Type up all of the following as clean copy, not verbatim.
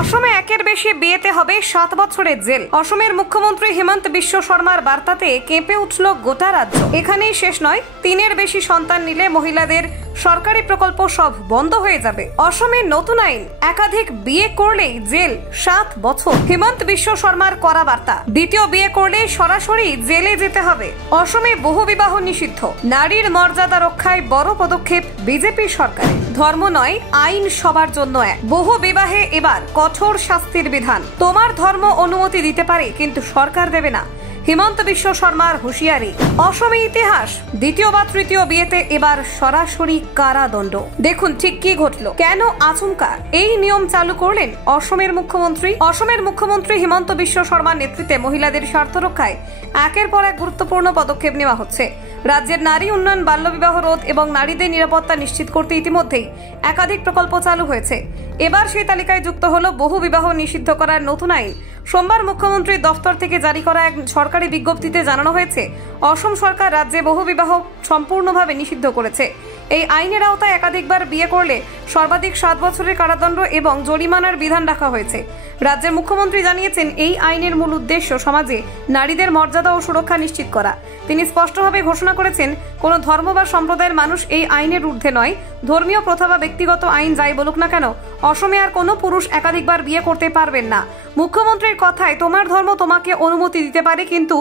অসমে একের বেশি বিয়েতে হবে 7 বছরের জেল। অসমের মুখ্যমন্ত্রী হিমন্ত বিশ্ব শর্মার বার্তাতে কেঁপে উঠল গোটা রাজ্য। এখানেই শেষ নয়, 3-এর বেশি সন্তান নিলে মহিলাদের সরকারি প্রকল্প সব বন্ধ হয়ে যাবে। অসমের নতুন আইন, একাধিক বিয়ে করলেই জেল 7 বছর। হিমন্ত বিশ্ব শর্মার কড়া বার্তা, দ্বিতীয় বিয়ে করলে সরাসরি জেলে যেতে হবে। অসমে বহু বিবাহ নিষিদ্ধ, নারীর মর্যাদা রক্ষায় বড় পদক্ষেপ বিজেপি সরকারের। ধর্ম নয়, আইন সবার জন্য এক। বহু বিবাহে এবার কঠোর শাস্তির বিধান। তোমার ধর্ম অনুমতি দিতে পারে, কিন্তু সরকার দেবে না। হিমন্ত বিশ্ব শর্মার হুঁশিয়ারি। অসমে ইতিহাস, দ্বিতীয় বা তৃতীয় বিয়েতে এবার সরাসরি কারাদণ্ড। দেখুন ঠিক কি ঘটল, কেন আচমকা এই নিয়ম চালু করলেন অসমের মুখ্যমন্ত্রী। অসমের মুখ্যমন্ত্রী হিমন্ত বিশ্ব শর্মার নেতৃত্বে মহিলাদের স্বার্থ রক্ষায় একের পর এক গুরুত্বপূর্ণ পদক্ষেপ নেওয়া হচ্ছে। রাজ্যের নারী উন্নয়ন, বাল্যবিবাহ রোধ এবং নারীদের নিরাপত্তা নিশ্চিত করতে ইতিমধ্যেই একাধিক প্রকল্প চালু হয়েছে। এবার সেই তালিকায় যুক্ত হলো বহু বিবাহ নিষিদ্ধ করার নতুন আইন। সোমবার মুখ্যমন্ত্রীর দফতর থেকে জারি করা এক সরকারি বিজ্ঞপ্তিতে জানানো হয়েছে, অসম সরকার রাজ্যে বহু বিবাহ সম্পূর্ণভাবে নিষিদ্ধ করেছে। এই আইনের আওতায় একাধিকবার বিয়ে করলে সর্বাধিক 7 বছরের কারাদণ্ড এবং জরিমানার বিধান রাখা হয়েছে। রাজ্যের মুখ্যমন্ত্রী জানিয়েছেন, এই আইনের মূল উদ্দেশ্য সমাজে নারীদের মর্যাদা ও সুরক্ষা নিশ্চিত করা। তিনি স্পষ্টভাবে ঘোষণা করেছেন, কোনো ধর্ম বা সম্প্রদায়ের মানুষ এই আইনের ঊর্ধ্বে নয়। ধর্মীয় প্রথা বা ব্যক্তিগত আইন যাই বলুক না কেন, অসমে আর কোনো পুরুষ একাধিকবার বিয়ে করতে পারবেন না। মুখ্যমন্ত্রীর কথায়, তোমার ধর্ম তোমাকে অনুমতি দিতে পারে, কিন্তু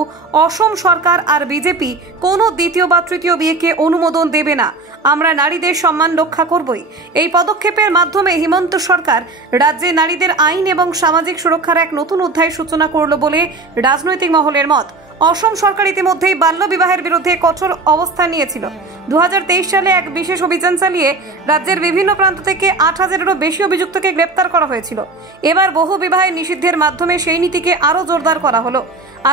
অসম সরকার আর বিজেপি কোনো দ্বিতীয় বা তৃতীয় বিয়েকে অনুমোদন দেবে না। আমরা নারীদের সম্মান রক্ষা করবই। এই পদক্ষেপের মাধ্যমে হিমন্ত সরকার রাজ্যে নারীদের আইন এবং সামাজিক সুরক্ষার এক নতুন অধ্যায়ের সূচনা করল বলে রাজনৈতিক মহলের মত। অসম সরকার ইতিমধ্যেই বাল্য বিবাহের বিরুদ্ধে কঠোর অবস্থান নিয়েছিল। 2023 সালে এক বিশেষ অভিযান চালিয়ে রাজ্যের বিভিন্ন প্রান্ত থেকে 8,000-এরও বেশি অভিযুক্তকে গ্রেপ্তার করা হয়েছিল। এবার বহু বিবাহের নিষিদ্ধের মাধ্যমে সেই নীতিকে আরও জোরদার করা হলো।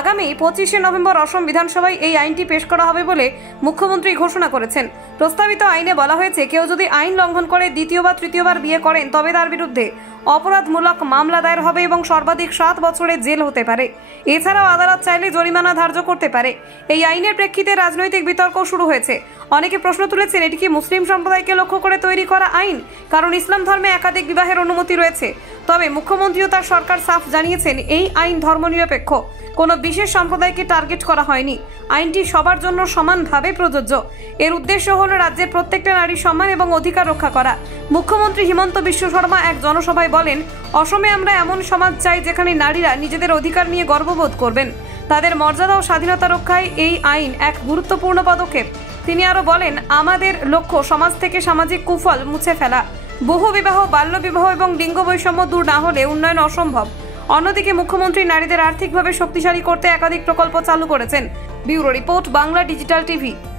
আগামী 25শে নভেম্বর অসম বিধানসভায় এই আইনটি পেশ করা হবে বলে মুখ্যমন্ত্রী ঘোষণা করেছেন। প্রস্তাবিত আইনে বলা হয়েছে, কেউ যদি আইন লঙ্ঘন করে দ্বিতীয় বা তৃতীয়বার বিয়ে করেন, তবে তার বিরুদ্ধে অপরাধমূলক মামলা দায়ের হবে এবং সর্বাধিক 7 বছরের জেল হতে পারে। এছাড়াও আদালত চাইলে জরিমানা ধার্য করতে পারে। এই আইনের প্রেক্ষিতে রাজনৈতিক বিতর্ক শুরু হয়েছে। অনেকে প্রশ্ন তুলেছেন, এটি কি মুসলিম সম্প্রদায়কে লক্ষ্য করে তৈরি করা আইন? কারণ ইসলাম ধর্মে একাধিক বিবাহের অনুমতি রয়েছে। তবে মুখ্যমন্ত্রী ও তার সরকার সাফ জানিয়েছেন, এই আইন ধর্মনিরপেক্ষ, কোনো বিশেষ সম্প্রদায়কে টার্গেট করা হয়নি। আইনটি সবার জন্য সমানভাবে প্রযোজ্য। এর উদ্দেশ্য হল রাজ্যের প্রত্যেকটা নারীর সম্মান এবং অধিকার রক্ষা করা। মুখ্যমন্ত্রী হিমন্ত বিশ্ব শর্মা এক জনসভায় বলেন, অসমে আমরা এমন সমাজ চাই যেখানে নারীরা নিজেদের অধিকার নিয়ে গর্ববোধ করবেন। তাদের মর্যাদা ও স্বাধীনতা রক্ষায় এই আইন এক গুরুত্বপূর্ণ পদক্ষেপ। তিনি আরো বলেন, আমাদের লক্ষ্য সমাজ থেকে সামাজিক কুফল মুছে ফেলা। বহু বিবাহ, বাল্য বিবাহ এবং লিঙ্গ বৈষম্য দূর না হলে উন্নয়ন অসম্ভব। অন্যদিকে মুখ্যমন্ত্রী নারীদের আর্থিকভাবে শক্তিশালী করতে একাধিক প্রকল্প চালু করেছেন। Bureau report, Bangla digital TV.